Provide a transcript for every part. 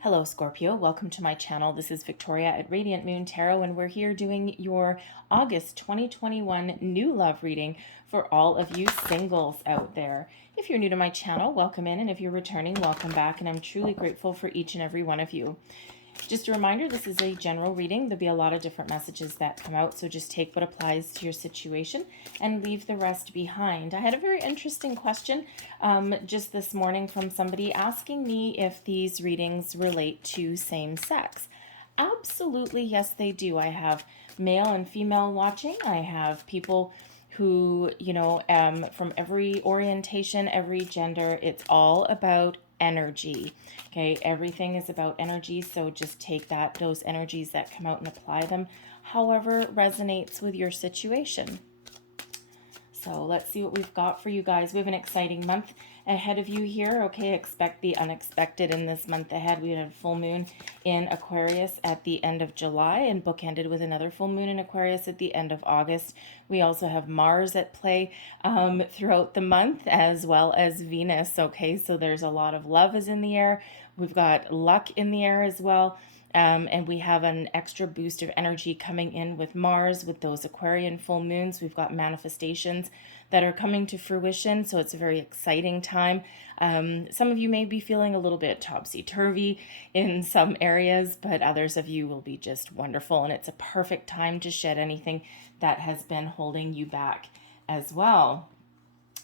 Hello Scorpio, welcome to my channel. This is Victoria at Radiant Moon Tarot, and we're here doing your August 2021 new love reading for all of you singles out there. If you're new to my channel, welcome in, and if you're returning, welcome back, and I'm truly grateful for each and every one of you. Just a reminder, this is a general reading. There'll be a lot of different messages that come out, so just take what applies to your situation and leave the rest behind. I had a very interesting question just this morning from somebody asking me if these readings relate to same sex. Absolutely, yes, they do. I have male and female watching. I have people who, from every orientation, every gender. It's all about energy. Okay, everything is about energy, so just take those energies that come out and apply them however resonates with your situation. So let's see what we've got for you guys. We have an exciting month ahead of you here. Okay, expect the unexpected in this month ahead. We had a full moon in Aquarius at the end of July and bookended with another full moon in Aquarius at the end of August. We also have Mars at play throughout the month, as well as Venus. Okay, so there's a lot of love is in the air. We've got luck in the air as well. And we have an extra boost of energy coming in with Mars, with those Aquarian full moons. We've got manifestations that are coming to fruition, so it's a very exciting time. Some of you may be feeling a little bit topsy-turvy in some areas, but others of you will be just wonderful, and it's a perfect time to shed anything that has been holding you back as well.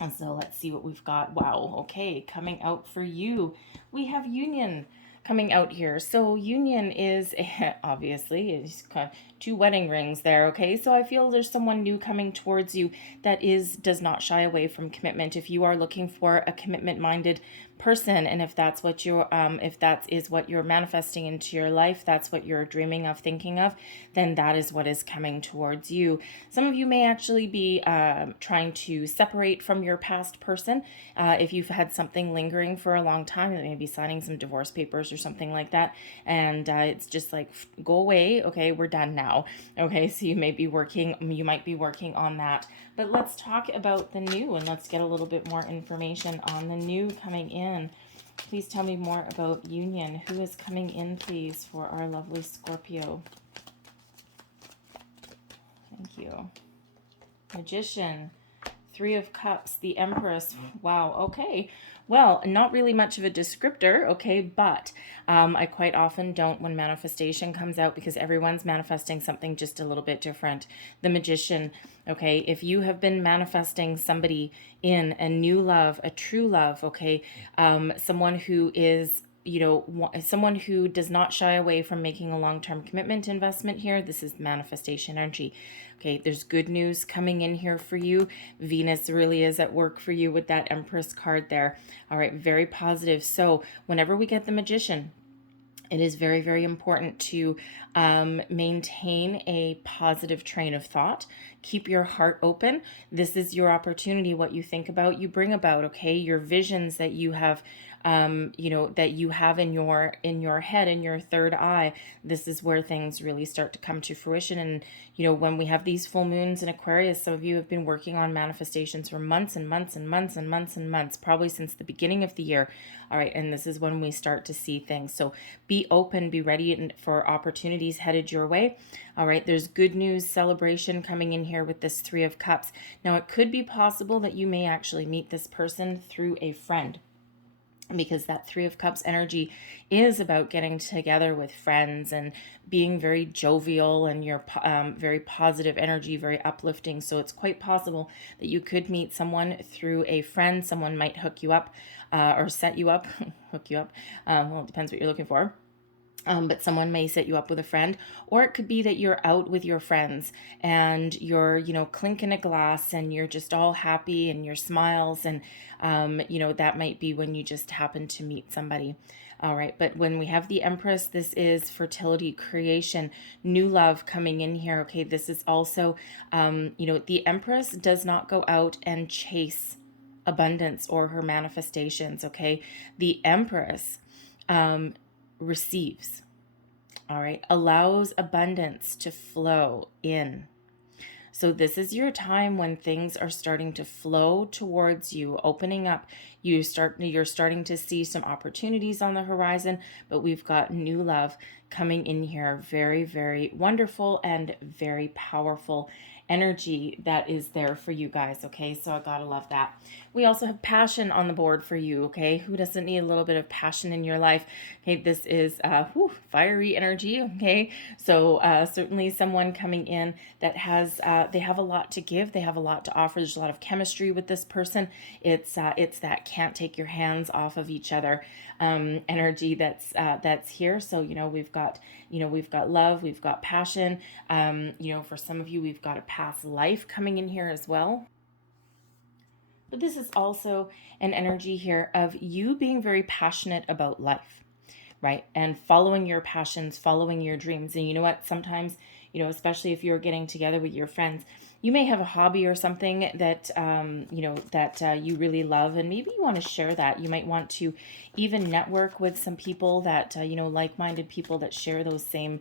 And so let's see what we've got. Wow, okay, coming out for you. We have Union coming out here. So union is obviously is two wedding rings there. Okay, so I feel there's someone new coming towards you that does not shy away from commitment. If you are looking for a commitment minded person, and if that's what you're if that is what you're manifesting into your life, that's what you're dreaming of, thinking of, then that is what is coming towards you. Some of you may actually be trying to separate from your past person. If you've had something lingering for a long time, maybe signing some divorce papers or something like that, and it's just like, go away. Okay, we're done now. Okay, so you might be working on that. But let's talk about the new, and let's get a little bit more information on the new coming in. Please tell me more about union. Who is coming in, please, for our lovely Scorpio? Thank you. Magician. Three of Cups, the Empress. Wow, okay. Well, not really much of a descriptor, okay, but I quite often don't when manifestation comes out, because everyone's manifesting something just a little bit different. The Magician, okay, if you have been manifesting somebody in a new love, a true love, okay, someone who is someone who does not shy away from making a long-term commitment investment here. This is manifestation energy. Okay, there's good news coming in here for you. Venus really is at work for you with that Empress card there. All right, very positive. So whenever we get the Magician, it is very, very important to maintain a positive train of thought. Keep your heart open. This is your opportunity. What you think about, you bring about, okay? Your visions that you have, that you have in your head, in your third eye. This is where things really start to come to fruition. And, when we have these full moons in Aquarius, some of you have been working on manifestations for months and months and months and months and months, probably since the beginning of the year. All right, and this is when we start to see things. So be open, be ready for opportunities headed your way. All right, there's good news, celebration coming in here with this Three of Cups. Now, it could be possible that you may actually meet this person through a friend, because that Three of Cups energy is about getting together with friends and being very jovial, and your very positive energy, very uplifting. So it's quite possible that you could meet someone through a friend. Someone might hook you up or set you up, hook you up. Well, it depends what you're looking for. But someone may set you up with a friend, or it could be that you're out with your friends and you're, clinking a glass and you're just all happy and your smiles, and, that might be when you just happen to meet somebody. All right, but when we have the Empress, this is fertility, creation, new love coming in here. Okay, this is also, the Empress does not go out and chase abundance or her manifestations. Okay, the Empress receives, all right, allows abundance to flow in. So this is your time when things are starting to flow towards you, opening up. You're starting to see some opportunities on the horizon, but we've got new love coming in here. Very, very wonderful and very powerful energy that is there for you guys. Okay, so I gotta love that. We also have passion on the board for you. Okay, who doesn't need a little bit of passion in your life? Okay, this is fiery energy. Okay, so certainly someone coming in that has they have a lot to give, they have a lot to offer. There's a lot of chemistry with this person. It's that can't take your hands off of each other energy that's here. So we've got love, we've got passion. For some of you, we've got a past life coming in here as well. But this is also an energy here of you being very passionate about life, right? And following your passions, following your dreams. And you know what? Sometimes, especially if you're getting together with your friends, you may have a hobby or something that, you really love, and maybe you want to share that. You might want to even network with some people that, like-minded people that share those same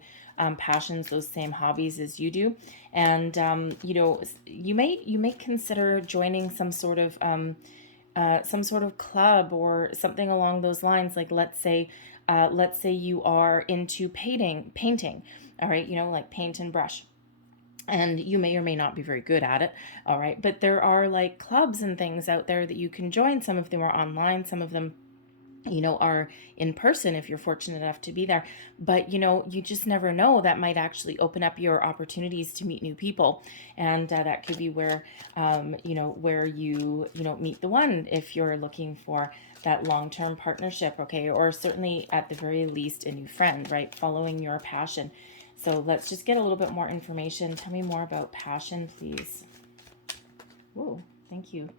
passions, those same hobbies as you do. And, you may consider joining some sort of club or something along those lines. Like let's say you are into painting, all right, like paint and brush. And you may or may not be very good at it, all right? But there are like clubs and things out there that you can join. Some of them are online, some of them are in person if you're fortunate enough to be there. But you just never know, that might actually open up your opportunities to meet new people. And that could be where where you meet the one, if you're looking for that long-term partnership. Okay, or certainly at the very least a new friend, right? Following your passion. So let's just get a little bit more information. Tell me more about passion, please. Oh, thank you.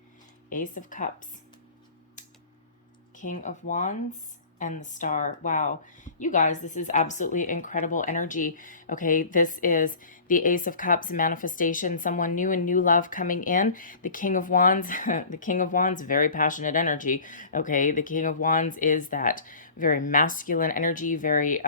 Ace of Cups, King of Wands, and the Star. Wow, you guys, this is absolutely incredible energy. Okay, this is the Ace of Cups manifestation, someone new and new love coming in. The King of Wands, the King of Wands, very passionate energy. Okay, the King of Wands is that very masculine energy, very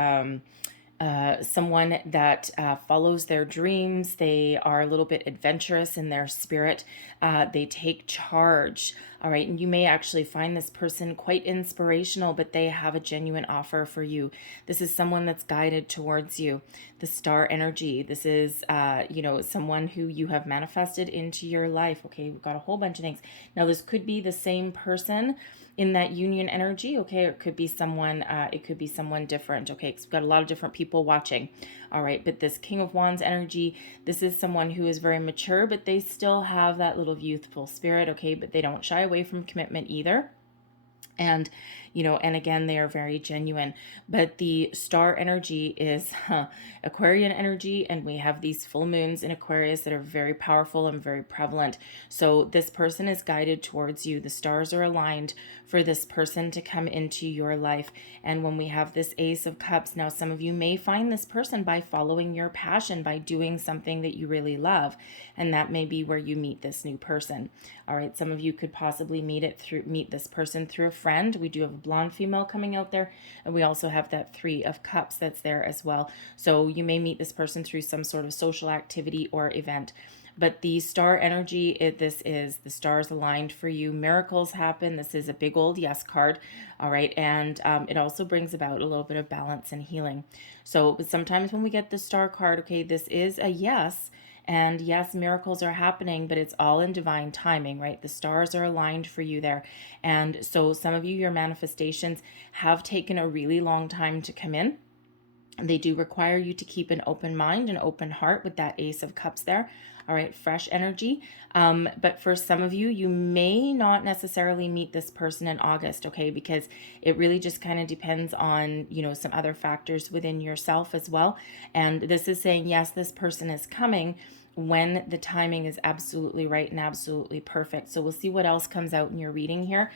someone that follows their dreams. They are a little bit adventurous in their spirit. They take charge. All right. And you may actually find this person quite inspirational, but they have a genuine offer for you. This is someone that's guided towards you. The Star energy. This is, someone who you have manifested into your life. Okay. We've got a whole bunch of things. Now, this could be the same person in that union energy, okay, or it could be someone different, okay, because we've got a lot of different people watching, all right. But this King of Wands energy, this is someone who is very mature, but they still have that little youthful spirit, okay, but they don't shy away from commitment either. And and again, they are very genuine. But the Star energy is Aquarian energy, and we have these full moons in Aquarius that are very powerful and very prevalent. So this person is guided towards you. The stars are aligned for this person to come into your life. And when we have this Ace of Cups, now some of you may find this person by following your passion, by doing something that you really love, and that may be where you meet this new person. All right, some of you could possibly meet this person through a friend. We do have a blonde female coming out there, and we also have that Three of Cups that's there as well. So you may meet this person through some sort of social activity or event. But the Star energy, this is the stars aligned for you. Miracles happen. This is a big old yes card. All right. And it also brings about a little bit of balance and healing. So sometimes when we get the Star card, okay, this is a yes. And yes, miracles are happening, but it's all in divine timing, right? The stars are aligned for you there. And so some of you, your manifestations have taken a really long time to come in. They do require you to keep an open mind, an open heart with that Ace of Cups there. All right, fresh energy. But for some of you, you may not necessarily meet this person in August, okay? Because it really just kind of depends on, some other factors within yourself as well. And this is saying, yes, this person is coming when the timing is absolutely right and absolutely perfect. So we'll see what else comes out in your reading here.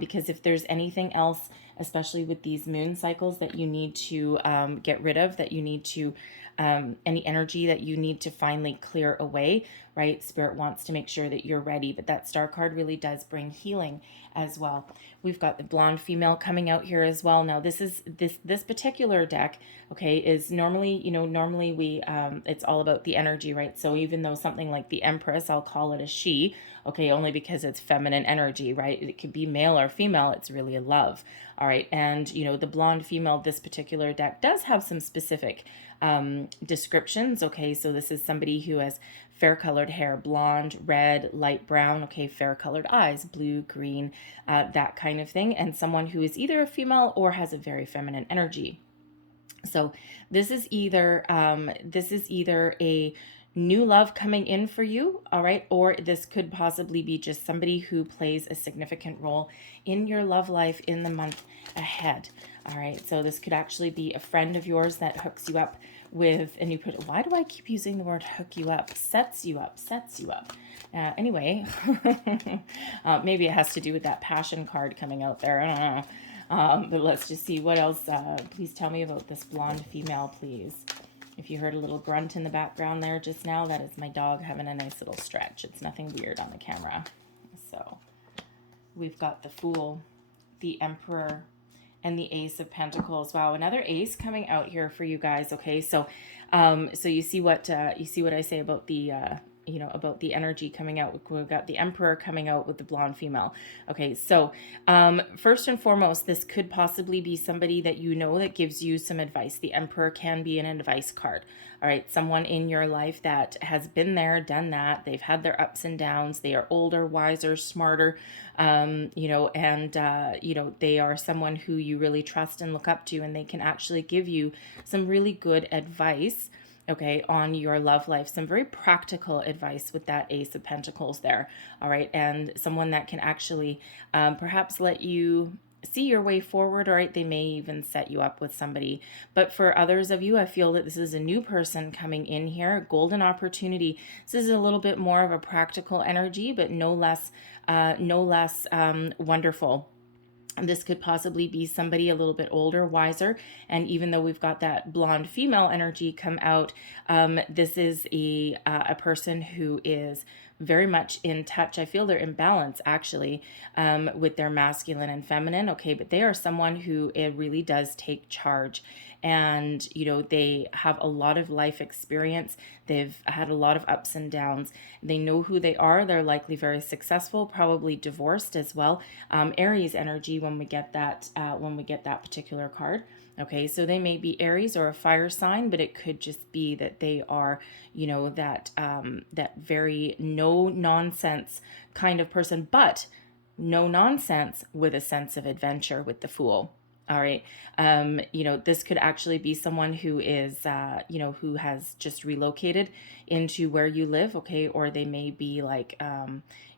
Because if there's anything else especially with these moon cycles that you need to get rid of, that you need to, any energy that you need to finally clear away, right? Spirit wants to make sure that you're ready, but that star card really does bring healing as well. We've got the blonde female coming out here as well. Now this particular deck, okay, is normally, normally we it's all about the energy, right? So even though something like the Empress, I'll call it a she, okay, only because it's feminine energy, right? It could be male or female, it's really a love. All right, and the blonde female, this particular deck does have some specific descriptions. Okay, so this is somebody who has fair colored hair, blonde, red, light brown, okay, fair colored eyes, blue, green, that kind of thing, and someone who is either a female or has a very feminine energy. So this is either a new love coming in for you, all right, or this could possibly be just somebody who plays a significant role in your love life in the month ahead. All right, so this could actually be a friend of yours that hooks you up with, and you put, why do I keep using the word hook you up? Sets you up. Anyway, maybe it has to do with that passion card coming out there. I don't know. But let's just see what else. Please tell me about this blonde female, please. If you heard a little grunt in the background there just now, that is my dog having a nice little stretch. It's nothing weird on the camera. So we've got the Fool, the Emperor, and the Ace of Pentacles. Wow, another ace coming out here for you guys. Okay, so so you see what I say about the about the energy coming out. We've got the Emperor coming out with the blonde female. Okay, so first and foremost, this could possibly be somebody that that gives you some advice. The Emperor can be an advice card. All right, someone in your life that has been there, done that. They've had their ups and downs. They are older, wiser, smarter, and they are someone who you really trust and look up to, and they can actually give you some really good advice, okay, on your love life, some very practical advice with that Ace of Pentacles there. All right, and someone that can actually perhaps let you see your way forward. All right, they may even set you up with somebody. But for others of you, I feel that this is a new person coming in here, golden opportunity. This is a little bit more of a practical energy, but no less wonderful. This could possibly be somebody a little bit older, wiser, and even though we've got that blonde female energy come out, this is a person who is very much in touch. I feel they're in balance, actually, with their masculine and feminine, okay, but they are someone who it really does take charge. And, they have a lot of life experience. They've had a lot of ups and downs. They know who they are. They're likely very successful, probably divorced as well. Aries energy when we get that particular card. Okay, so they may be Aries or a fire sign, but it could just be that they are, that very no nonsense kind of person, but no nonsense with a sense of adventure with the Fool. All right. This could actually be someone who is, who has just relocated into where you live. Okay. Or they may be like,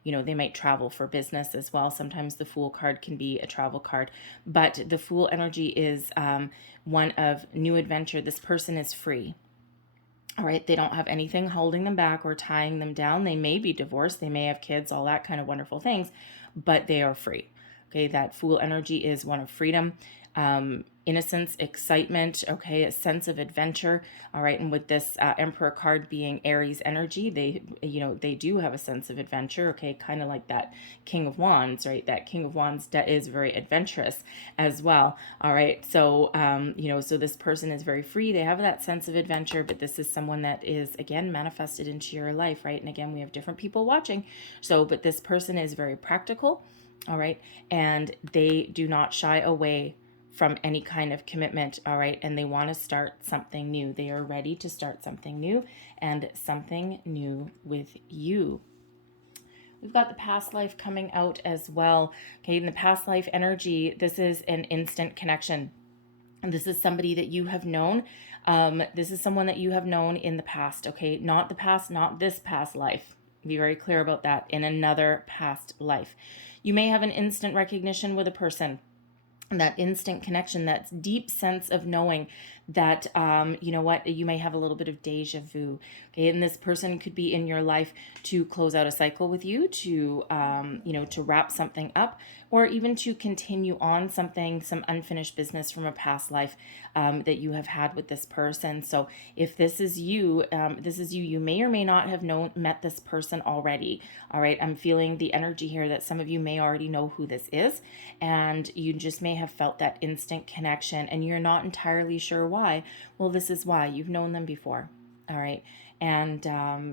they might travel for business as well. Sometimes the Fool card can be a travel card, but the Fool energy is one of new adventure. This person is free. All right. They don't have anything holding them back or tying them down. They may be divorced. They may have kids, all that kind of wonderful things, but they are free. Okay, that Fool energy is one of freedom, innocence, excitement, okay, a sense of adventure. All right, and with this Emperor card being Aries energy, they do have a sense of adventure, okay, kind of like that King of Wands, right? That King of Wands is very adventurous as well. All right, so so this person is very free. They have that sense of adventure, but this is someone that is again manifested into your life, right? And again, we have different people watching. So, but this person is very practical. All right. And they do not shy away from any kind of commitment. All right. And they want to start something new. They are ready to start something new and something new with you. We've got the past life coming out as well. Okay. In the past life energy, this is an instant connection. And this is somebody that you have known. This is someone that you have known in the past. Okay. Not the past, not this past life. Be very clear about that. In another past life. You may have an instant recognition with a person, that instant connection, that deep sense of knowing that, you may have a little bit of deja vu. Okay, and this person could be in your life to close out a cycle with you, to wrap something up or even to continue on something, some unfinished business from a past life that you have had with this person. So if this is you, you may or may not have met this person already. All right, I'm feeling the energy here that some of you may already know who this is, and you just may have felt that instant connection, and you're not entirely sure why. Well, this is why. You've known them before. All right. And,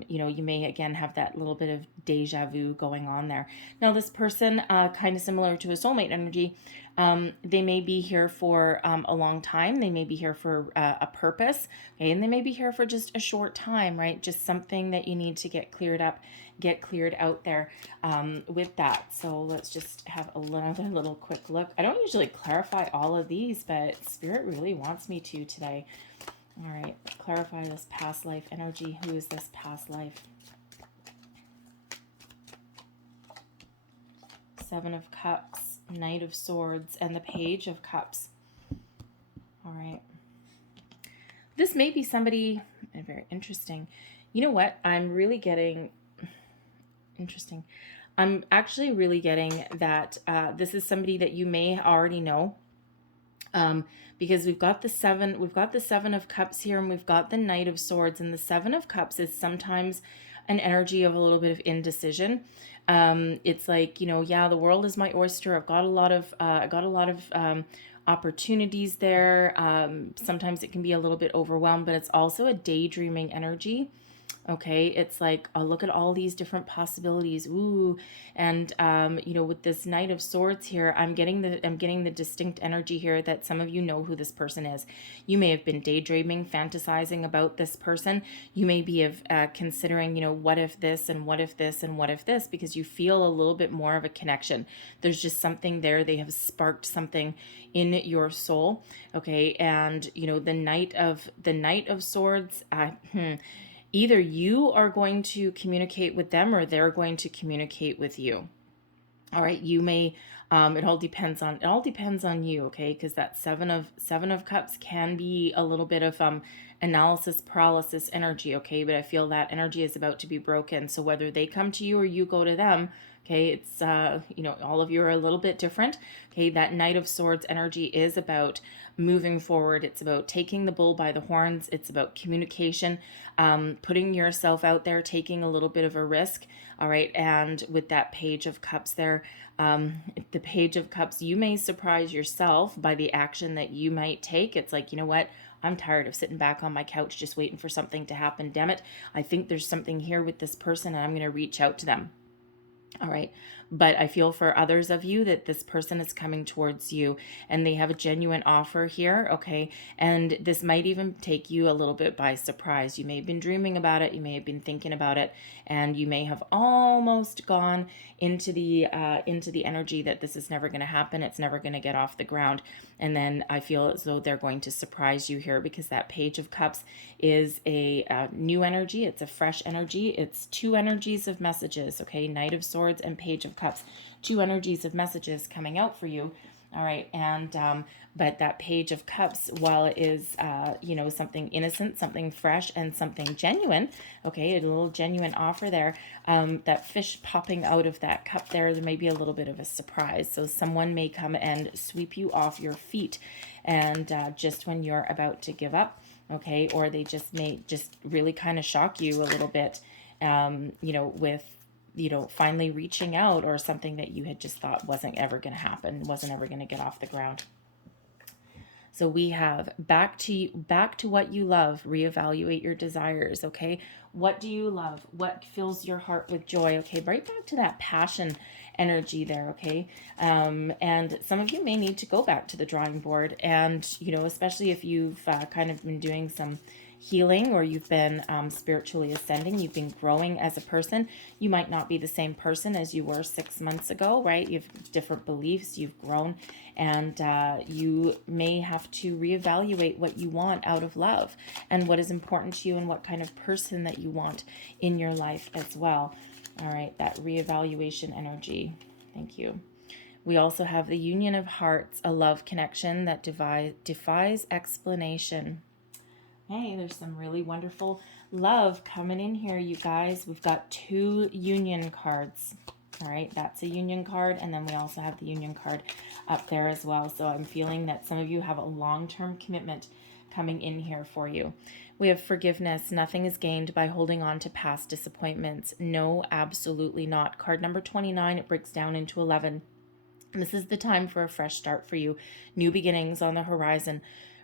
you may again have that little bit of deja vu going on there. Now, this person, kind of similar to a soulmate energy, they may be here for a long time. They may be here for a purpose. Okay. And they may be here for just a short time, right? Just something that you need to get cleared out there with that. So let's just have another little quick look. I don't usually clarify all of these, but Spirit really wants me to today. All right, clarify this past life energy. Who is this past life? Seven of Cups, Knight of Swords, and the Page of Cups. All right. This may be somebody very interesting. You know what? I'm really getting interesting. I'm actually really getting that this is somebody that you may already know. Because we've got the seven of Cups here, and we've got the Knight of Swords, and the Seven of Cups is sometimes an energy of a little bit of indecision. It's like, yeah, the world is my oyster. I've got a lot of opportunities there. Sometimes it can be a little bit overwhelmed, but it's also a daydreaming energy. Okay, it's like, oh, look at all these different possibilities. Ooh, and with this Knight of Swords here, I'm getting the distinct energy here that some of you know who this person is. You may have been daydreaming, fantasizing about this person. You may be considering, what if this and what if this and what if this, because you feel a little bit more of a connection. There's just something there. They have sparked something in your soul. Okay, and the Knight of Swords. Either you are going to communicate with them or they're going to communicate with you. All right, you may, it all depends on you, okay? Because that seven of Cups can be a little bit of analysis paralysis energy, okay? But I feel that energy is about to be broken. So whether they come to you or you go to them, okay, it's, all of you are a little bit different. Okay, that Knight of Swords energy is about moving forward. It's about taking the bull by the horns. It's about communication, putting yourself out there, taking a little bit of a risk. All right, and with that Page of Cups there, the Page of Cups, you may surprise yourself by the action that you might take. It's like, you know what? I'm tired of sitting back on my couch just waiting for something to happen. Damn it. I think there's something here with this person, and I'm going to reach out to them. All right. But I feel for others of you that this person is coming towards you and they have a genuine offer here. Okay. And this might even take you a little bit by surprise. You may have been dreaming about it. You may have been thinking about it, and you may have almost gone into the energy that this is never going to happen. It's never going to get off the ground. And then I feel as though they're going to surprise you here, because that Page of Cups is a new energy. It's a fresh energy. It's two energies of messages. Okay. Knight of Swords and Page of Cups, two energies of messages coming out for you. All right. And, but that Page of Cups, while it is, something innocent, something fresh, and something genuine, okay, a little genuine offer there, that fish popping out of that cup there may be a little bit of a surprise. So someone may come and sweep you off your feet, and just when you're about to give up, okay, or they just may just really kind of shock you a little bit, with finally reaching out, or something that you had just thought wasn't ever going to happen, wasn't ever going to get off the ground. So we have back to what you love, reevaluate your desires, okay? What do you love? What fills your heart with joy, okay? Right back to that passion energy there, okay? And some of you may need to go back to the drawing board, and, especially if you've kind of been doing some healing, or you've been spiritually ascending, you've been growing as a person. You might not be the same person as you were 6 months ago, right? You have different beliefs, you've grown, and you may have to reevaluate what you want out of love, and what is important to you, and what kind of person that you want in your life as well. All right, that reevaluation energy. Thank you. We also have the Union of Hearts, a love connection that defies explanation. Hey, there's some really wonderful love coming in here, you guys. We've got two union cards. All right, that's a union card. And then we also have the union card up there as well. So I'm feeling that some of you have a long-term commitment coming in here for you. We have forgiveness. Nothing is gained by holding on to past disappointments. No, absolutely not. Card number 29, it breaks down into 11. This is the time for a fresh start for you. New beginnings on the horizon.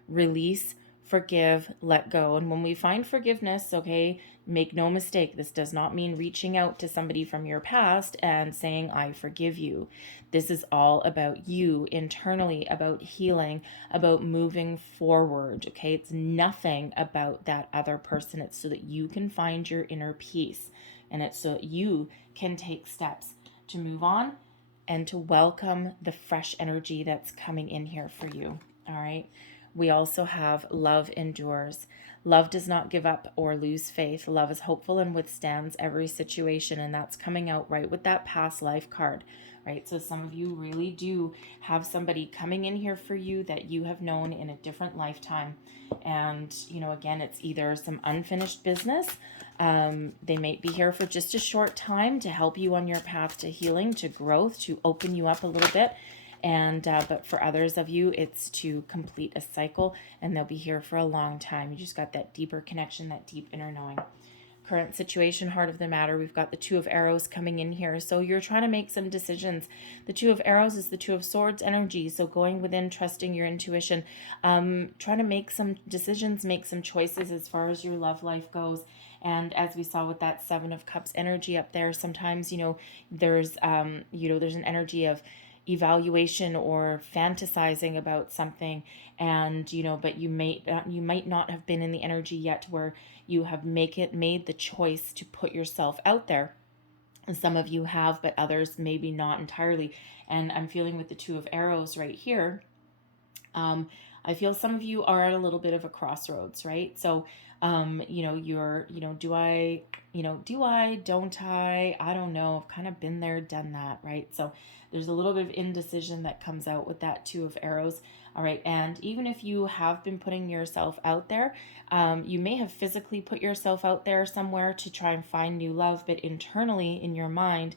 Release, forgive, let go. And when we find forgiveness, okay, make no mistake, this does not mean reaching out to somebody from your past and saying, I forgive you. This is all about you internally, about healing, about moving forward, okay? It's nothing about that other person. It's so that you can find your inner peace, and it's so that you can take steps to move on and to welcome the fresh energy that's coming in here for you. All right. We also have love endures. Love does not give up or lose faith. Love is hopeful and withstands every situation. And that's coming out right with that past life card, right? So some of you really do have somebody coming in here for you that you have known in a different lifetime. And, you know, again, it's either some unfinished business. They may be here for just a short time to help you on your path to healing, to growth, to open you up a little bit. And but for others of you, it's to complete a cycle, and they'll be here for a long time. You just got that deeper connection, that deep inner knowing. Current situation, heart of the matter, we've got the Two of Arrows coming in here. So you're trying to make some decisions. The Two of Arrows is the Two of Swords energy. So going within, trusting your intuition, trying to make some decisions, make some choices as far as your love life goes. And as we saw with that Seven of Cups energy up there, sometimes, there's an energy of evaluation or fantasizing about something, and but you might not have been in the energy yet where you have made the choice to put yourself out there. And some of you have, but others maybe not entirely. And I'm feeling with the Two of Arrows right here, I feel some of you are at a little bit of a crossroads, right? So you're, don't I don't know, I've kind of been there, done that, right? So there's a little bit of indecision that comes out with that Two of Arrows. All right. And even if you have been putting yourself out there, you may have physically put yourself out there somewhere to try and find new love, but internally in your mind,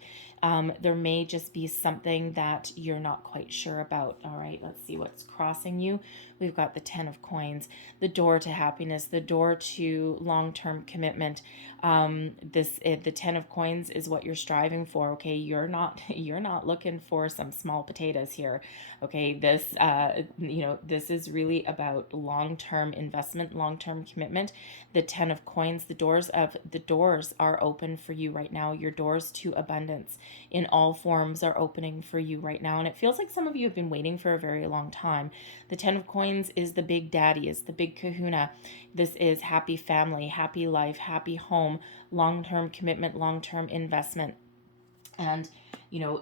there may just be something that you're not quite sure about. All right, let's see what's crossing you. We've got the Ten of Coins, the door to happiness, the door to long-term commitment. The Ten of Coins is what you're striving for. Okay, you're not looking for some small potatoes here. Okay, this is really about long-term investment, long-term commitment. The Ten of Coins, the doors are open for you right now. Your doors to abundance in all forms are opening for you right now. And it feels like some of you have been waiting for a very long time. The Ten of Coins is the big daddy, is the big kahuna. This is happy family, happy life, happy home, long-term commitment, long-term investment. And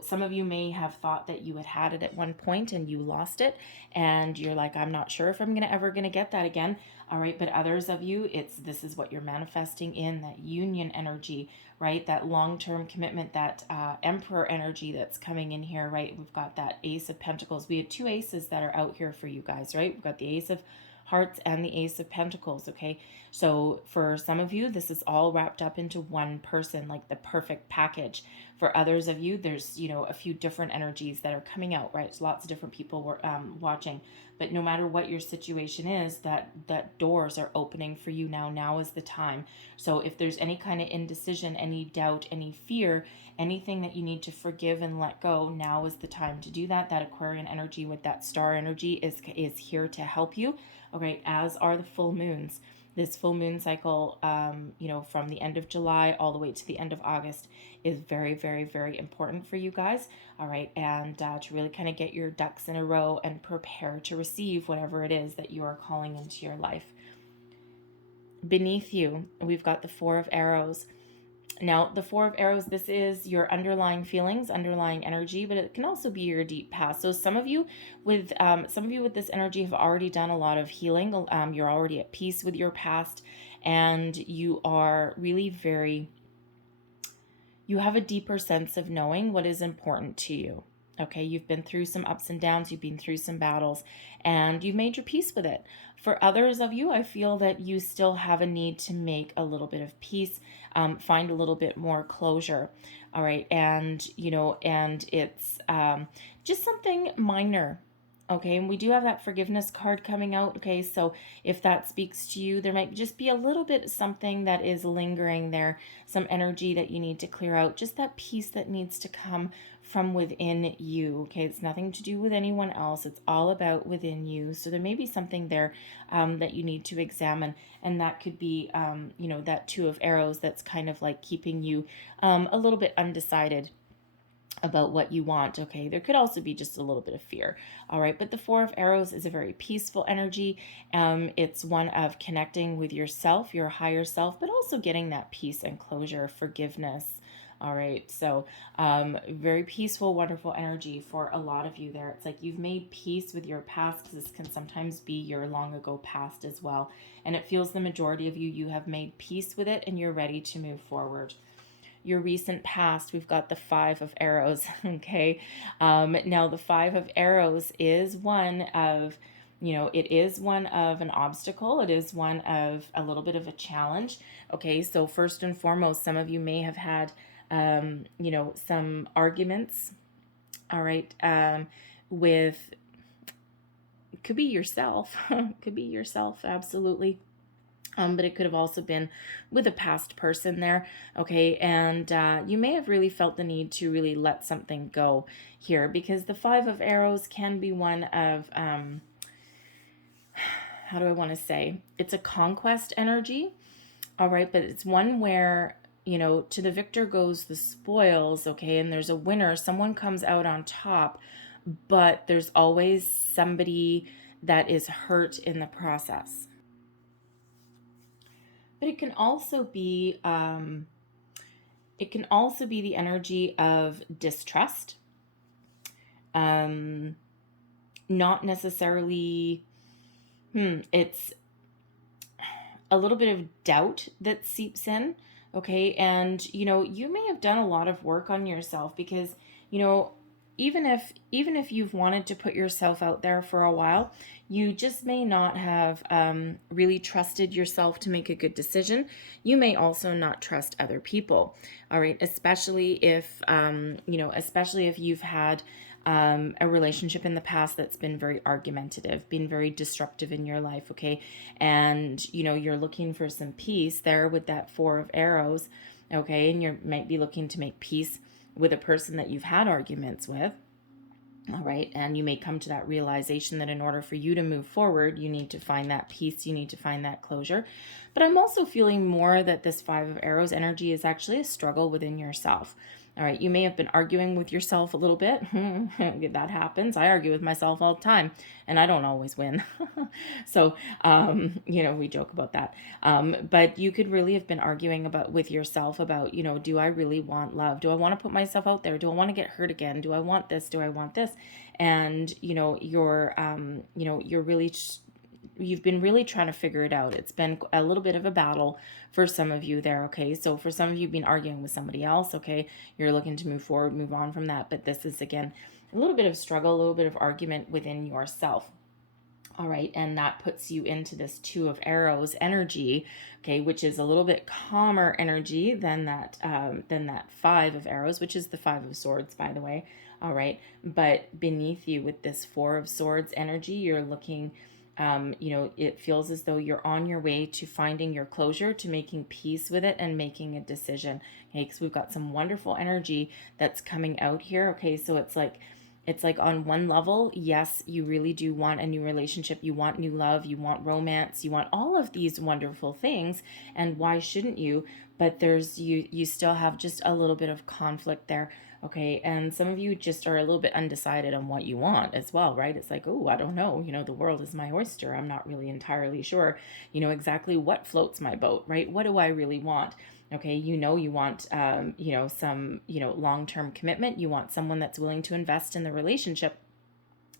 some of you may have thought that you had it at one point and you lost it, and you're like, I'm not sure if I'm ever gonna get that again. All right, but others of you, this is what you're manifesting in that union energy, right? That long-term commitment, that Emperor energy that's coming in here, right? We've got that Ace of Pentacles. We have two aces that are out here for you guys, right? We've got the Ace of Hearts and the Ace of Pentacles, okay? So for some of you, this is all wrapped up into one person, like the perfect package. For others of you, there's, a few different energies that are coming out, right? So lots of different people were watching. But no matter what your situation is, that doors are opening for you now. Now is the time. So if there's any kind of indecision, any doubt, any fear, anything that you need to forgive and let go, now is the time to do that. That Aquarian energy with that star energy is here to help you. Okay, as are the full moons. This full moon cycle, from the end of July all the way to the end of August is very, very, very important for you guys. All right, and to really kind of get your ducks in a row and prepare to receive whatever it is that you are calling into your life. Beneath you, we've got the Four of Arrows. Now, the Four of Arrows, this is your underlying feelings, underlying energy, but it can also be your deep past. So some of you with this energy have already done a lot of healing. You're already at peace with your past, and you are really you have a deeper sense of knowing what is important to you. Okay, you've been through some ups and downs, you've been through some battles, and you've made your peace with it. For others of you, I feel that you still have a need to make a little bit of peace, find a little bit more closure. All right. And, you know, and it's just something minor. Okay, and we do have that forgiveness card coming out. Okay, so if that speaks to you, there might just be a little bit something that is lingering there, some energy that you need to clear out, just that peace that needs to come from within you. Okay, it's nothing to do with anyone else. It's all about within you. So there may be something there that you need to examine, and that could be, you know, that Two of Arrows that's kind of like keeping you a little bit undecided about what you want. Okay, there could also be just a little bit of fear. All right, but the Four of Arrows is a very peaceful energy. It's one of connecting with yourself, your higher self, but also getting that peace and closure, forgiveness. All right, so very peaceful, wonderful energy for a lot of you there. It's like you've made peace with your past, because this can sometimes be your long ago past as well, and it feels the majority of you have made peace with it and you're ready to move forward. Your recent past, we've got the Five of Arrows. Okay, now the Five of Arrows is one of, you know, it is one of an obstacle. It is one of a little bit of a challenge. Okay, so first and foremost, some of you may have had you know, some arguments, all right, with, could be yourself, could be yourself, absolutely. But it could have also been with a past person there, okay? And you may have really felt the need to really let something go here, because the Five of Arrows can be one of, how do I want to say? It's a conquest energy, all right? But it's one where, you know, to the victor goes the spoils, okay? And there's a winner. Someone comes out on top, but there's always somebody that is hurt in the process. But it can also be the energy of distrust, not necessarily, it's a little bit of doubt that seeps in. Okay, and you know, you may have done a lot of work on yourself, because, you know, even if you've wanted to put yourself out there for a while, you just may not have really trusted yourself to make a good decision. You may also not trust other people. All right, especially if you know, especially if you've had a relationship in the past that's been very argumentative, been very disruptive in your life, okay? And, you know, you're looking for some peace there with that Four of Arrows, okay? And you might be looking to make peace with a person that you've had arguments with, all right? And you may come to that realization that in order for you to move forward, you need to find that peace, you need to find that closure. But I'm also feeling more that this Five of Arrows energy is actually a struggle within yourself. All right, you may have been arguing with yourself a little bit. That happens. I argue with myself all the time, and I don't always win. So, you know, we joke about that. But you could really have been arguing with yourself about, you know, do I really want love? Do I want to put myself out there? Do I want to get hurt again? Do I want this? Do I want this? And, you know, you're really you've been really trying to figure it out. It's been a little bit of a battle for some of you there, okay? So for some of you, been arguing with somebody else, okay? You're looking to move forward, move on from that. But this is, again, a little bit of struggle, a little bit of argument within yourself. All right, and that puts you into this Two of Arrows energy, okay, which is a little bit calmer energy than that Five of Arrows, which is the Five of Swords, by the way. All right, but beneath you with this Four of Swords energy, you're looking, you know, it feels as though you're on your way to finding your closure, to making peace with it and making a decision. Okay, because we've got some wonderful energy that's coming out here. Okay, so it's like on one level, yes, you really do want a new relationship. You want new love. You want romance. You want all of these wonderful things. And why shouldn't you? But you still have just a little bit of conflict there. Okay. And some of you just are a little bit undecided on what you want as well, right? It's like, oh, I don't know. You know, the world is my oyster. I'm not really entirely sure, you know, exactly what floats my boat, right? What do I really want? Okay, you know, you want, you know, some, you know, long-term commitment. You want someone that's willing to invest in the relationship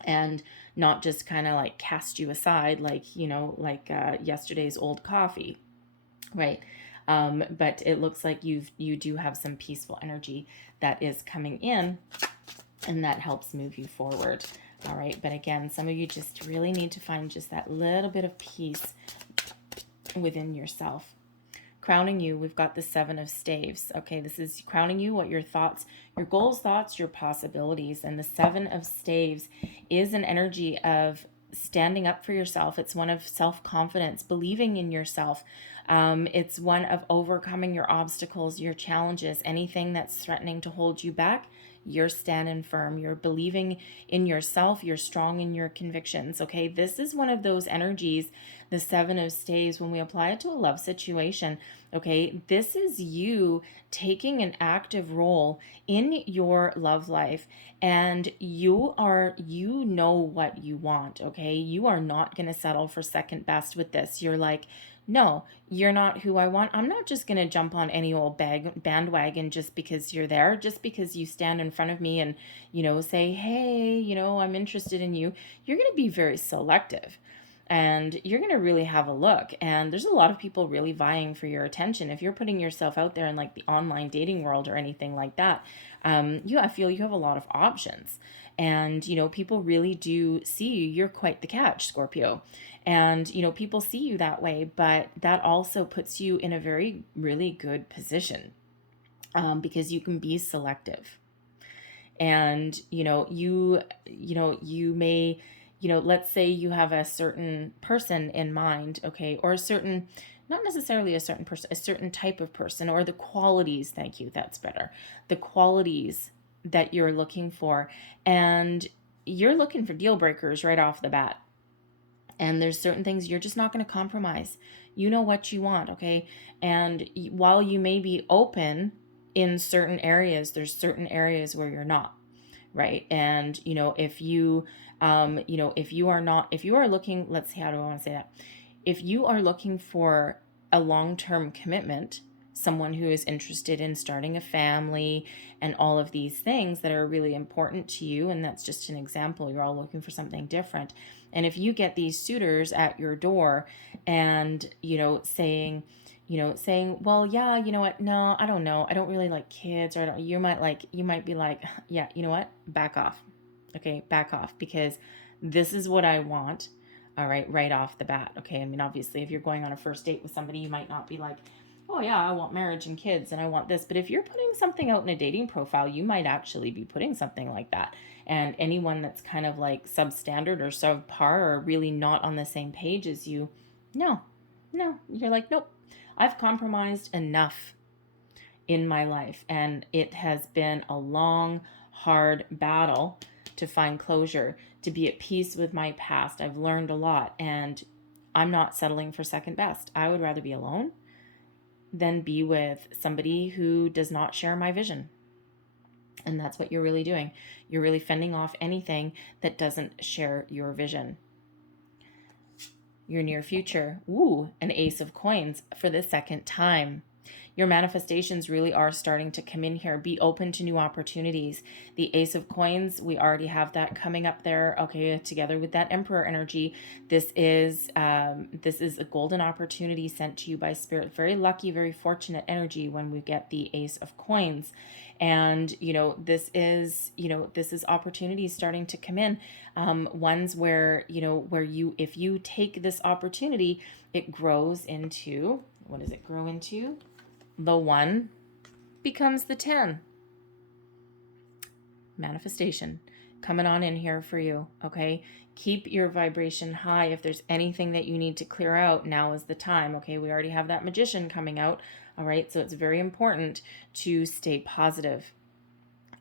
and not just kind of like cast you aside, like, you know, like yesterday's old coffee, right? But it looks like you do have some peaceful energy that is coming in, and that helps move you forward. All right, but again, some of you just really need to find just that little bit of peace within yourself. crowning you, we've got the Seven of Staves. Okay, this is crowning you, what your thoughts, your goals, thoughts, your possibilities. And the Seven of Staves is an energy of standing up for yourself. It's one of self-confidence, believing in yourself. It's one of overcoming your obstacles, your challenges, anything that's threatening to hold you back. You're standing firm. You're believing in yourself. You're strong in your convictions. Okay, this is one of those energies, the Seven of Staves, when we apply it to a love situation. Okay, this is you taking an active role in your love life, and you know what you want. Okay, you are not going to settle for second best with this. You're like, no, you're not who I want. I'm not just going to jump on any old bandwagon just because you're there, just because you stand in front of me and, say, hey, I'm interested in you. You're going to be very selective, and you're going to really have a look. And there's a lot of people really vying for your attention. If you're putting yourself out there in like the online dating world or anything like that, I feel you have a lot of options. And, people really do see you. You're quite the catch, Scorpio. And, people see you that way, but that also puts you in a very, really good position, because you can be selective. And, you may, let's say you have a certain person in mind, okay, or a certain, not necessarily a certain person, a certain type of person, or the qualities, thank you, that's better, the qualities that you're looking for. And you're looking for deal breakers right off the bat. And there's certain things you're just not going to compromise. You know what you want, okay? And while you may be open in certain areas, there's certain areas where you're not, right? And, if you are looking, let's see, how do I want to say that? If you are looking for a long-term commitment, someone who is interested in starting a family and all of these things that are really important to you, and that's just an example, you're all looking for something different. And if you get these suitors at your door and, saying, well, yeah, you know what? No, I don't know. I don't really like kids, or you might be like, yeah, you know what? Back off. Okay. Back off, because this is what I want. All right off the bat. Okay. I mean, obviously if you're going on a first date with somebody, you might not be like, oh yeah, I want marriage and kids and I want this. But if you're putting something out in a dating profile, you might actually be putting something like that. And anyone that's kind of like substandard or subpar, or really not on the same page as you, no, you're like, nope, I've compromised enough in my life. And it has been a long, hard battle to find closure, to be at peace with my past. I've learned a lot, and I'm not settling for second best. I would rather be alone than be with somebody who does not share my vision. And that's what you're really doing. You're really fending off anything that doesn't share your vision. Your near future. Ooh, an Ace of Coins for the second time. Your manifestations really are starting to come in here. Be open to new opportunities. The Ace of Coins, we already have that coming up there. Okay, together with that Emperor energy, this is a golden opportunity sent to you by Spirit. Very lucky, very fortunate energy when we get the Ace of Coins. And this is opportunities starting to come in. Ones where if you take this opportunity, it grows into, what does it grow into? The 1 becomes the 10. Manifestation coming on in here for you, okay? Keep your vibration high. If there's anything that you need to clear out, now is the time, okay? We already have that Magician coming out, all right? So it's very important to stay positive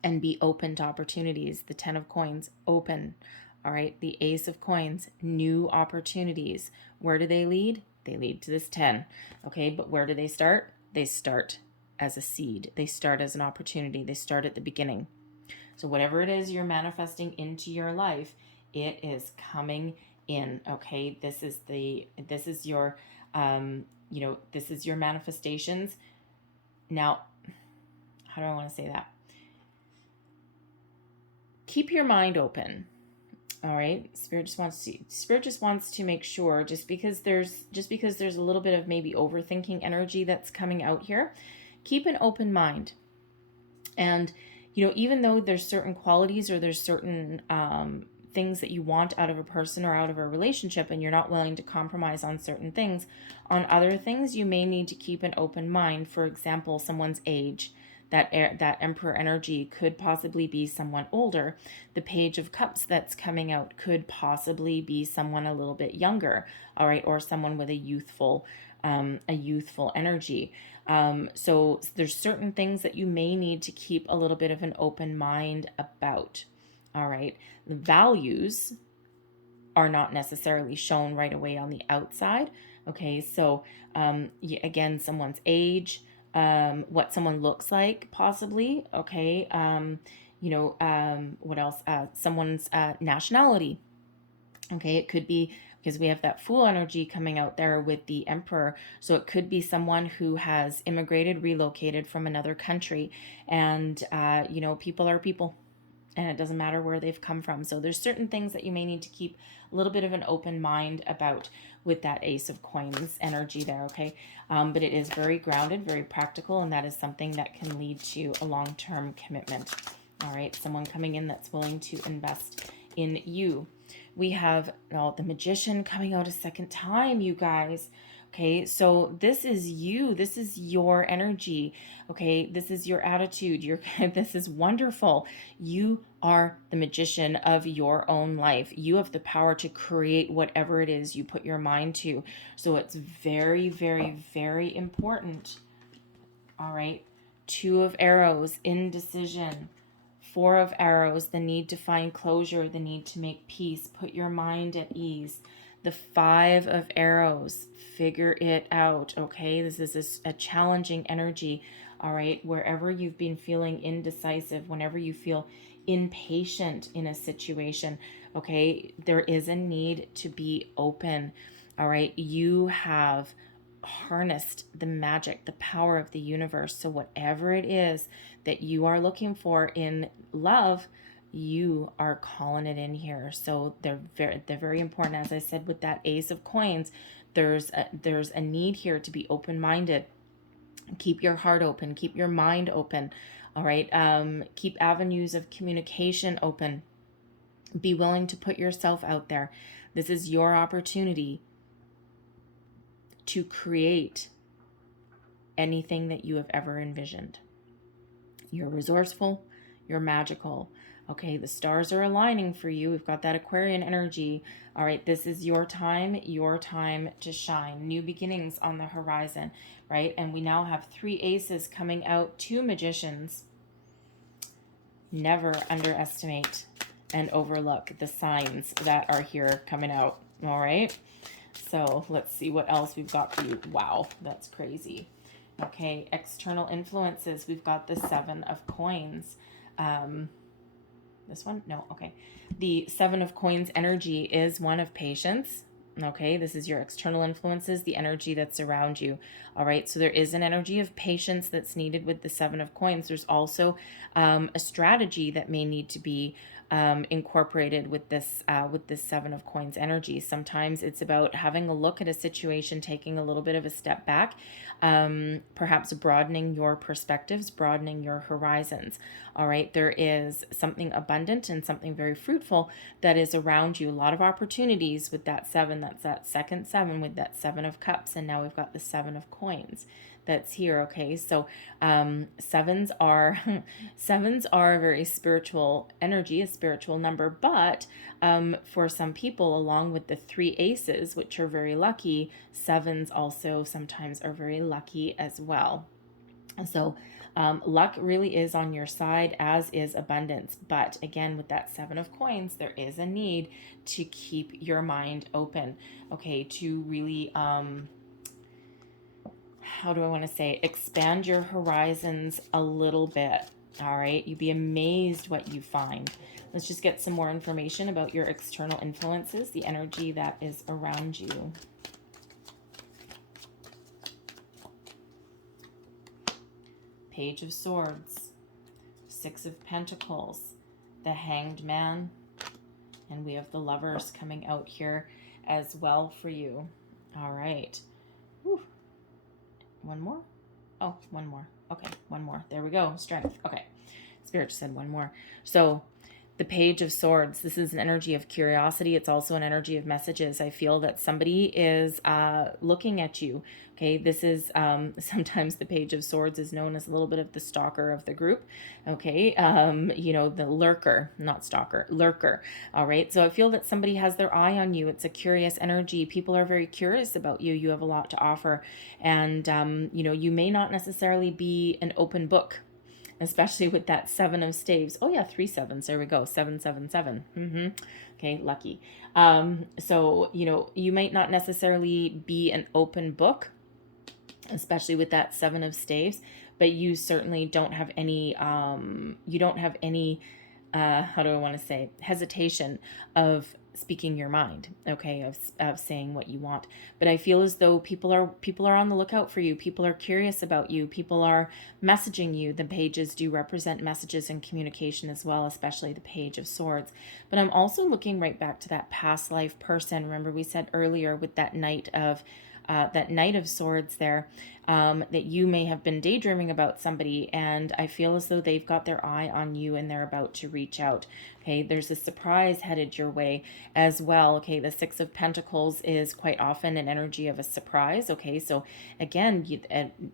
and be open to opportunities. The 10 of Coins, open, all right? The Ace of Coins, new opportunities. Where do they lead? They lead to this 10, okay? But where do they start? They start as a seed. They start as an opportunity. They start at the beginning. So whatever it is you're manifesting into your life, it is coming in. Okay. This is your manifestations. Now, how do I want to say that? Keep your mind open. All right. Spirit just wants to make sure, just because there's a little bit of maybe overthinking energy that's coming out here, keep an open mind. And, even though there's certain qualities or there's certain things that you want out of a person or out of a relationship, and you're not willing to compromise on certain things. On other things, you may need to keep an open mind. For example, someone's age. That Emperor energy could possibly be someone older. The Page of Cups that's coming out could possibly be someone a little bit younger, all right, or someone with a youthful energy. So there's certain things that you may need to keep a little bit of an open mind about. All right. The values are not necessarily shown right away on the outside. Okay. So, again, someone's age, what someone looks like, possibly. Okay. What else? Someone's nationality. Okay. It could be, because we have that Fool energy coming out there with the Emperor. So it could be someone who has immigrated, relocated from another country. And, people are people, and it doesn't matter where they've come from. So there's certain things that you may need to keep a little bit of an open mind about with that Ace of Coins energy there, okay? But it is very grounded, very practical, and that is something that can lead to a long-term commitment. All right, someone coming in that's willing to invest in you. We have the Magician coming out a second time, you guys. Okay, so this is you. This is your energy. Okay, this is your attitude. This is wonderful. You are the magician of your own life. You have the power to create whatever it is you put your mind to. So it's very, very, very important. All right, Two of Arrows, indecision. Four of Arrows, the need to find closure, the need to make peace, put your mind at ease. The Five of Arrows, figure it out, okay? This is a challenging energy, all right? Wherever you've been feeling indecisive, whenever you feel impatient in a situation, okay, there is a need to be open, all right? You have harnessed the magic, the power of the universe. So whatever it is that you are looking for in love, you are calling it in here. So they're very important. As I said, with that Ace of Coins, there's a need here to be open-minded. Keep your heart open, keep your mind open. All right. Keep avenues of communication open. Be willing to put yourself out there. This is your opportunity to create anything that you have ever envisioned. You're resourceful, you're magical. Okay, the stars are aligning for you. We've got that Aquarian energy. All right, this is your time to shine. New beginnings on the horizon, right? And we now have 3 aces coming out, 2 magicians. Never underestimate and overlook the signs that are here coming out, all right? So let's see what else we've got for you. Wow, that's crazy. Okay, external influences. We've got the 7 of Coins. This one? No, okay. The 7 of Coins energy is one of patience. Okay, this is your external influences, the energy that's around you. All right, so there is an energy of patience that's needed with the 7 of Coins. There's also a strategy that may need to be incorporated with this 7 of Coins energy. Sometimes it's about having a look at a situation, taking a little bit of a step back, perhaps broadening your perspectives, broadening your horizons. All right, there is something abundant and something very fruitful that is around you. A lot of opportunities with that 7. That's that second 7 with that 7 of Cups, and now we've got the 7 of Coins that's here. Okay, so sevens are a very spiritual energy, a spiritual number, but for some people, along with the 3 aces, which are very lucky, sevens also sometimes are very lucky as well. So luck really is on your side, as is abundance. But again, with that 7 of Coins, there is a need to keep your mind open, okay, to really how do I want to say, expand your horizons a little bit. All right, you'd be amazed what you find. Let's just get some more information about your external influences, the energy that is around you. Page of Swords, 6 of Pentacles, the Hanged Man, and we have the Lovers coming out here as well for you. All right. Whew. One more? Oh, one more. Okay, one more. There we go. Strength. Okay. Spirit said one more. So The Page of Swords. This is an energy of curiosity. It's also an energy of messages. I feel that somebody is looking at you. Okay, this is sometimes the Page of Swords is known as a little bit of the stalker of the group. Okay, you know, the lurker, not stalker, lurker. All right, so I feel that somebody has their eye on you. It's a curious energy. People are very curious about you. You have a lot to offer. And, you know, you may not necessarily be an open book, especially with that 7 of staves. Oh yeah, 3 sevens. There we go. 777. Okay, lucky. So, you know, you might not necessarily be an open book, especially with that 7 of staves, but you certainly don't have any, you don't have any, how do I want to say, hesitation of speaking your mind, okay, of saying what you want. But I feel as though people are on the lookout for you. People are curious about you. People are messaging you. The pages do represent messages and communication as well, especially the Page of Swords. But I'm also looking right back to that past life person. Remember we said earlier with that Knight of Swords there, that you may have been daydreaming about somebody, and I feel as though they've got their eye on you and they're about to reach out. Okay, there's a surprise headed your way as well. Okay, the 6 of Pentacles is quite often an energy of a surprise. Okay, so again,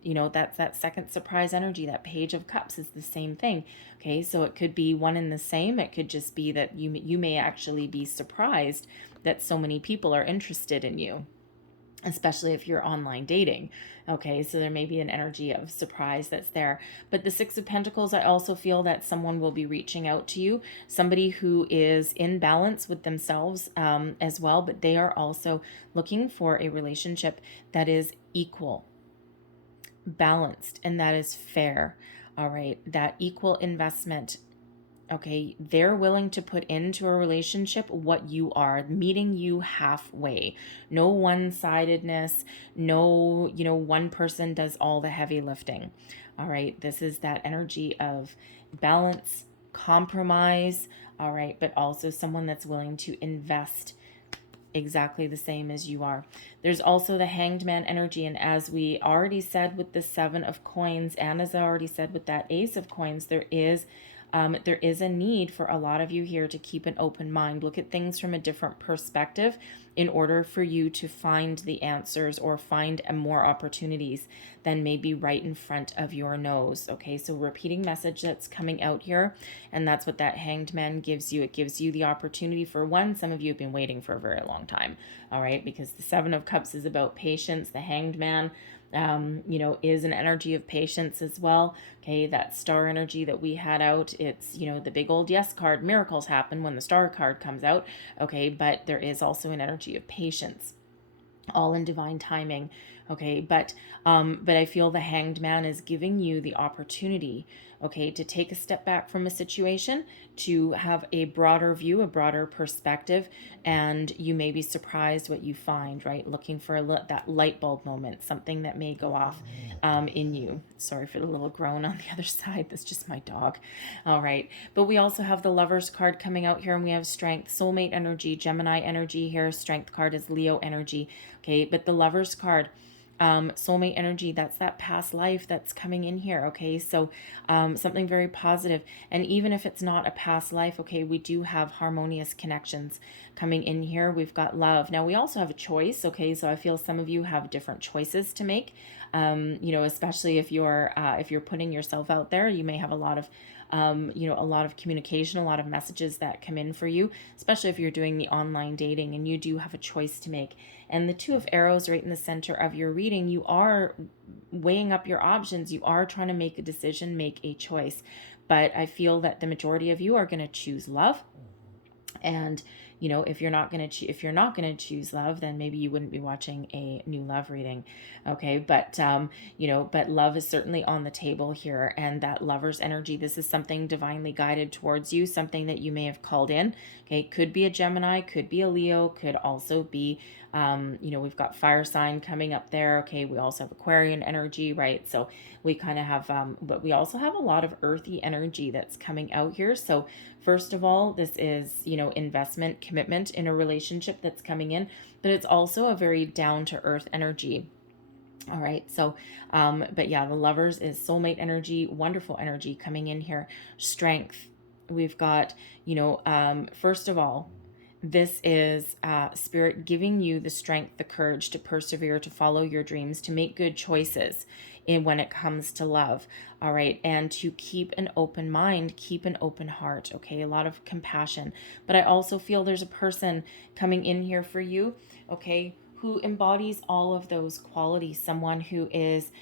you know, that's that second surprise energy. That Page of Cups is the same thing. Okay, so it could be one and the same. It could just be that you may actually be surprised that so many people are interested in you, especially if you're online dating. Okay, so there may be an energy of surprise that's there. But the 6 of Pentacles, I also feel that someone will be reaching out to you, somebody who is in balance with themselves as well, but they are also looking for a relationship that is equal, balanced, and that is fair. All right, that equal investment. Okay, they're willing to put into a relationship what you are, meeting you halfway. No one-sidedness, no, you know, one person does all the heavy lifting. All right, this is that energy of balance, compromise, all right, but also someone that's willing to invest exactly the same as you are. There's also the Hanged Man energy, and as we already said with the 7 of Coins, and as I already said with that Ace of Coins, there is a need for a lot of you here to keep an open mind. Look at things from a different perspective in order for you to find the answers or find more opportunities than maybe right in front of your nose. Okay, so repeating message that's coming out here, and that's what that Hanged Man gives you. It gives you the opportunity for one. Some of you have been waiting for a very long time, all right, because the 7 of Cups is about patience. The Hanged Man you know, is an energy of patience as well. Okay, that star energy that we had out, it's, you know, the big old yes card. Miracles happen when the star card comes out. Okay, but there is also an energy of patience, all in divine timing. Okay, but I feel the Hanged Man is giving you the opportunity, okay, to take a step back from a situation, to have a broader view, a broader perspective, and you may be surprised what you find, right? Looking for that light bulb moment, something that may go off in you. Sorry for the little groan on the other side. That's just my dog. All right, but we also have the Lovers card coming out here, and we have Strength, Soulmate energy, Gemini energy here. Strength card is Leo energy. Okay, but the Lovers card, soulmate energy, that's that past life that's coming in here. Okay, so something very positive. And even if it's not a past life, okay, we do have harmonious connections coming in here. We've got love. Now we also have a choice. Okay, so I feel some of you have different choices to make. You know, especially if you're putting yourself out there, you may have a lot of you know, a lot of communication, a lot of messages that come in for you, especially if you're doing the online dating, and you do have a choice to make. And the 2 of Arrows right in the center of your reading, you are weighing up your options. You are trying to make a decision, make a choice. But I feel that the majority of you are going to choose love. And you know, if you're not going to choose love, then maybe you wouldn't be watching a new love reading. Okay, but you know, but love is certainly on the table here, and that Lover's energy, this is something divinely guided towards you, something that you may have called in. Okay, could be a Gemini, could be a Leo, could also be you know, we've got fire sign coming up there. Okay, we also have Aquarian energy, right? So we kind of have but we also have a lot of earthy energy that's coming out here. So first of all, this is, you know, investment, commitment in a relationship that's coming in, but it's also a very down to earth energy. All right, so but yeah, the Lovers is soulmate energy, wonderful energy coming in here. Strength, we've got, first of all, this is Spirit giving you the strength, the courage to persevere, to follow your dreams, to make good choices in when it comes to love. All right. And to keep an open mind, keep an open heart. Okay. A lot of compassion. But I also feel there's a person coming in here for you. Okay. Who embodies all of those qualities. Someone who is,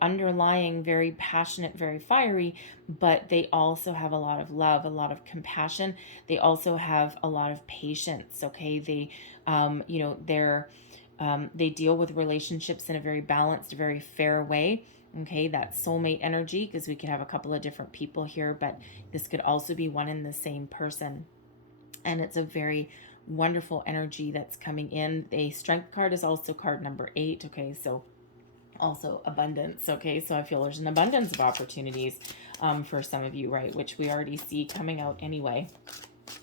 underlying, very passionate, very fiery, but they also have a lot of love, a lot of compassion. They also have a lot of patience. Okay. They deal with relationships in a very balanced, very fair way. Okay, that soulmate energy, because we could have a couple of different people here, but this could also be one and the same person. And it's a very wonderful energy that's coming in. The strength card is also card number 8. Okay, so also abundance. Okay, so I feel there's an abundance of opportunities for some of you, right, which we already see coming out anyway.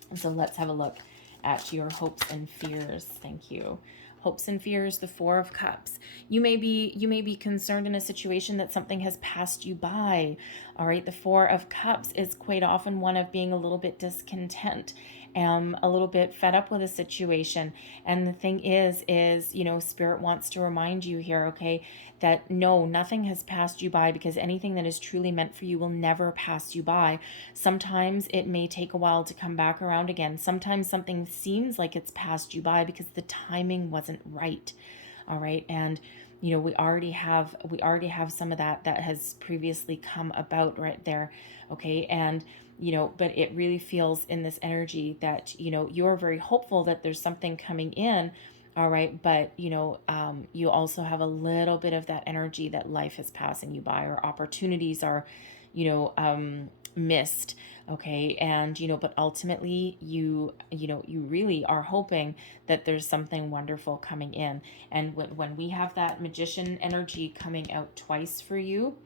And so let's have a look at your hopes and fears. Thank you. Hopes and fears, the 4 of Cups. You may be concerned in a situation that something has passed you by. All right, the 4 of Cups is quite often one of being a little bit discontent, a little bit fed up with a situation. And the thing is, Spirit wants to remind you here, okay, that no, nothing has passed you by, because anything that is truly meant for you will never pass you by. Sometimes it may take a while to come back around again. Sometimes something seems like it's passed you by because the timing wasn't right. All right. And we already have some of that has previously come about right there. Okay. And but it really feels in this energy that you're very hopeful that there's something coming in. All right. But you also have a little bit of that energy that life is passing you by, or opportunities are missed. Okay. And but ultimately you really are hoping that there's something wonderful coming in. And when we have that Magician energy coming out twice for you,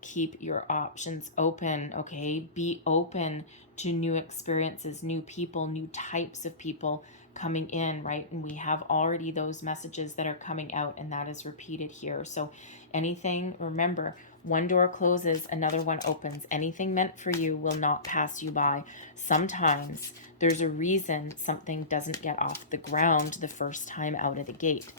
keep your options open. Okay, be open to new experiences, new people, new types of people coming in, right? And we have already those messages that are coming out, and that is repeated here. So anything, remember, one door closes, another one opens. Anything meant for you will not pass you by. Sometimes there's a reason something doesn't get off the ground the first time out of the gate,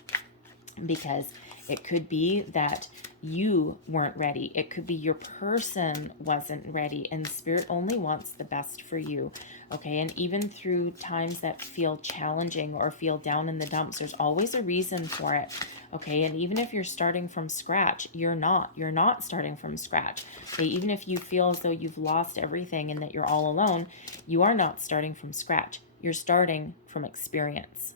because it could be that you weren't ready. It could be your person wasn't ready, and Spirit only wants the best for you. Okay, and even through times that feel challenging or feel down in the dumps, there's always a reason for it. Okay, and even if you're starting from scratch, you're not starting from scratch. Okay, even if you feel as though you've lost everything and that you're all alone, you are not starting from scratch. You're starting from experience.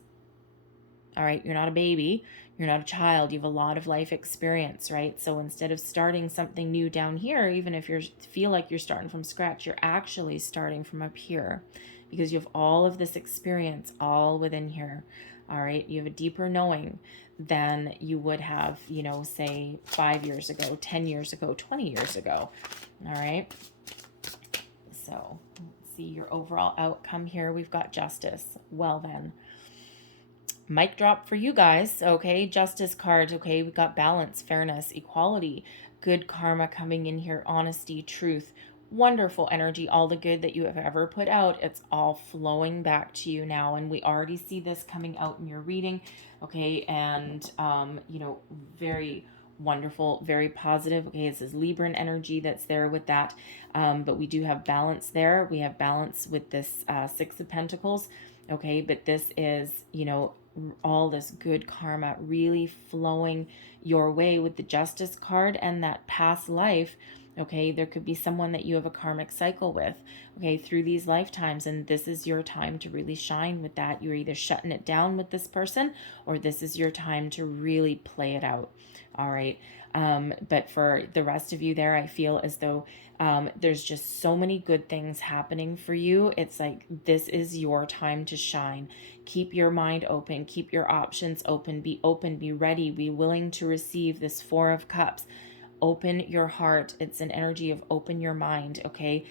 All right, you're not a baby. You're not a child. You have a lot of life experience, right? So instead of starting something new down here, even if you feel like you're starting from scratch, you're actually starting from up here, because you have all of this experience all within here. All right, you have a deeper knowing than you would have, say 5 years ago, 10 years ago, 20 years ago. All right. So let's see your overall outcome here. We've got Justice. Well then, mic drop for you guys. Okay, Justice card. Okay, we've got balance, fairness, equality, good karma coming in here, honesty, truth, wonderful energy. All the good that you have ever put out, it's all flowing back to you now, and we already see this coming out in your reading. Okay, and very wonderful, very positive. Okay, this is Libran energy that's there with that, but we do have balance there. We have balance with this 6 of Pentacles. Okay, but this is all this good karma really flowing your way with the Justice card and that past life. Okay, there could be someone that you have a karmic cycle with, okay, through these lifetimes, and this is your time to really shine with that. You're either shutting it down with this person, or this is your time to really play it out. All right. But for the rest of you there, I feel as though there's just so many good things happening for you. It's like, this is your time to shine. Keep your mind open, keep your options open, be ready, be willing to receive this 4 of Cups. Open your heart. It's an energy of open your mind. Okay.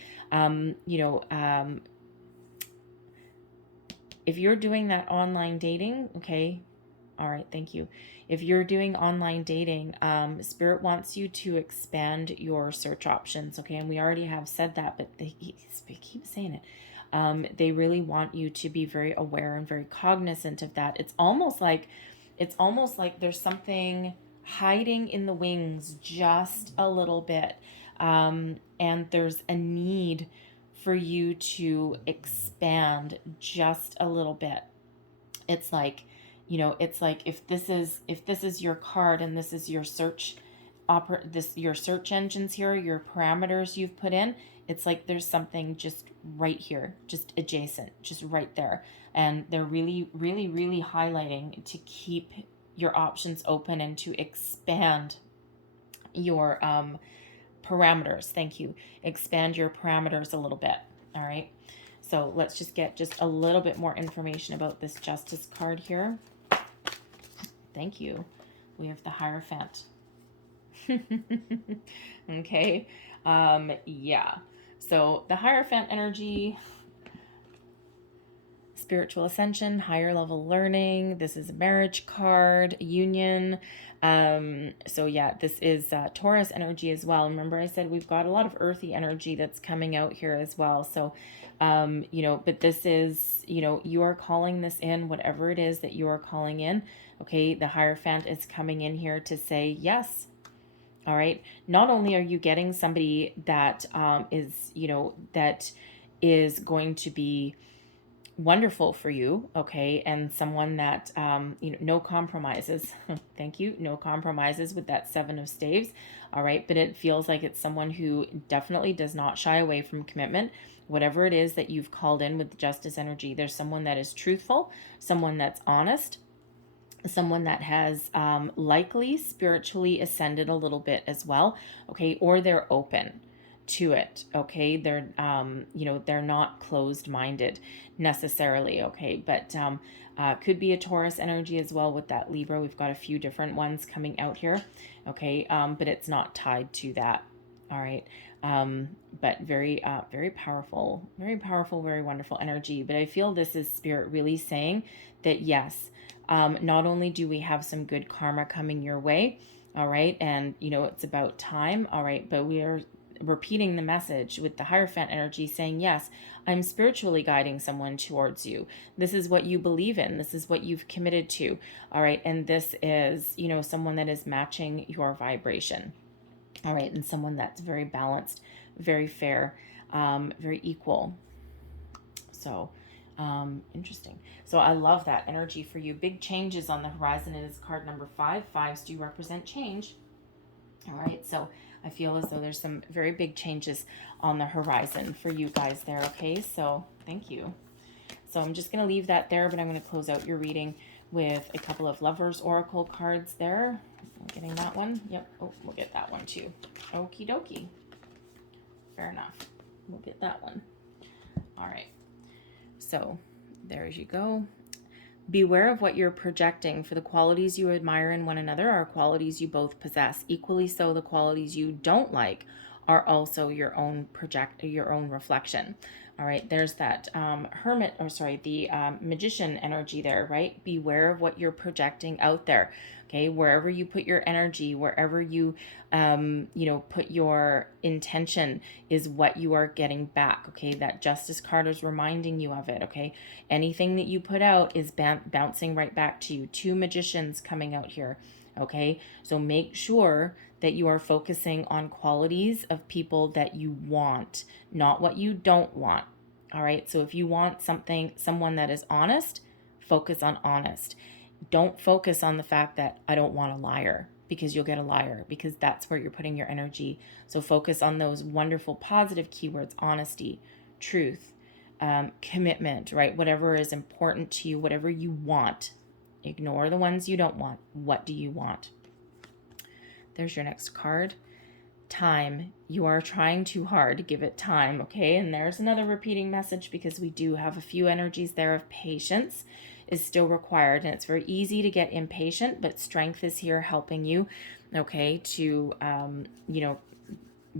If you're doing that online dating, okay, All right, thank you. If you're doing online dating, Spirit wants you to expand your search options, okay? And we already have said that, but they keep saying it. They really want you to be very aware and very cognizant of that. It's almost like there's something hiding in the wings just a little bit, and there's a need for you to expand just a little bit. It's like, it's like if this is your card and this is your your search engines here, your parameters you've put in, it's like there's something just right here, just adjacent, just right there. And they're really, really, really highlighting to keep your options open and to expand your parameters. Thank you. Expand your parameters a little bit. All right. So let's just get just a little bit more information about this Justice card here. Thank you. We have the Hierophant. Okay. Yeah. So the Hierophant energy, spiritual ascension, higher level learning. This is a marriage card, union. So yeah, this is Taurus energy as well. Remember I said we've got a lot of earthy energy that's coming out here as well. So, but this is, you are calling this in, whatever it is that you are calling in. Okay. The Hierophant is coming in here to say yes. All right. Not only are you getting somebody that that is going to be wonderful for you, okay, and someone that no compromises. Thank you. No compromises with that Seven of Staves. All right, but it feels like it's someone who definitely does not shy away from commitment. Whatever it is that you've called in with the Justice energy, there's someone that is truthful, someone that's honest, someone that has likely spiritually ascended a little bit as well, okay, or they're open to it, okay, they're they're not closed-minded necessarily, okay, but could be a Taurus energy as well with that Libra. We've got a few different ones coming out here, okay, but it's not tied to that. All right, but very powerful, very wonderful energy. But I feel this is Spirit really saying that yes, not only do we have some good karma coming your way, all right, and it's about time, all right, but we are repeating the message with the Hierophant energy saying, yes, I'm spiritually guiding someone towards you. This is what you believe in. This is what you've committed to. All right. And this is, someone that is matching your vibration. All right. And someone that's very balanced, very fair, very equal. So, interesting. So I love that energy for you. Big changes on the horizon. It is card number 5. Fives do represent change. All right. So I feel as though there's some very big changes on the horizon for you guys there, okay? So thank you. So I'm just going to leave that there, but I'm going to close out your reading with a couple of Lovers Oracle cards there. I'm getting that one. Yep. Oh, we'll get that one too. Okie dokie. Fair enough. We'll get that one. All right. So there you go. Beware of what you're projecting, for the qualities you admire in one another are qualities you both possess. Equally so, the qualities you don't like are also your own reflection. All right, there's that the Magician energy there, right? Beware of what you're projecting out there. Okay, wherever you put your energy, wherever you, put your intention is what you are getting back. Okay, that Justice card is reminding you of it. Okay, anything that you put out is bouncing right back to you. 2 Magicians coming out here. Okay, so make sure that you are focusing on qualities of people that you want, not what you don't want. All right, so if you want someone that is honest, focus on honest. Don't focus on the fact that I don't want a liar, because you'll get a liar, because that's where you're putting your energy. So focus on those wonderful positive keywords: honesty, truth, commitment, right? Whatever is important to you, whatever you want. Ignore the ones you don't want. What do you want? There's your next card. Time. You are trying too hard. Give it time, okay? And there's another repeating message, because we do have a few energies there of patience is still required. And it's very easy to get impatient, but strength is here helping you, okay, to,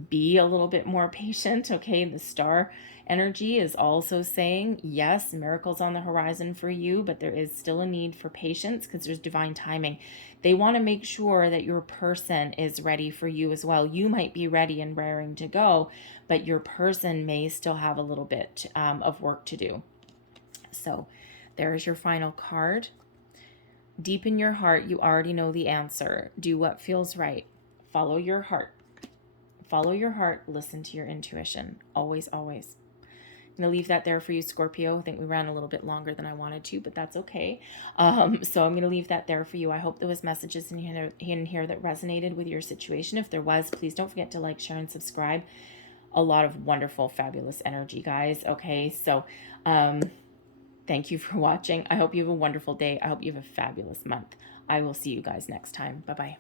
be a little bit more patient, okay? The star energy is also saying, yes, miracles on the horizon for you, but there is still a need for patience because there's divine timing. They want to make sure that your person is ready for you as well. You might be ready and raring to go, but your person may still have a little bit of work to do. So there's your final card. Deep in your heart, you already know the answer. Do what feels right. Follow your heart. Follow your heart. Listen to your intuition. Always, always. I'm going to leave that there for you, Scorpio. I think we ran a little bit longer than I wanted to, but that's okay. So I'm going to leave that there for you. I hope there was messages in here that resonated with your situation. If there was, please don't forget to like, share, and subscribe. A lot of wonderful, fabulous energy, guys. Okay, so thank you for watching. I hope you have a wonderful day. I hope you have a fabulous month. I will see you guys next time. Bye-bye.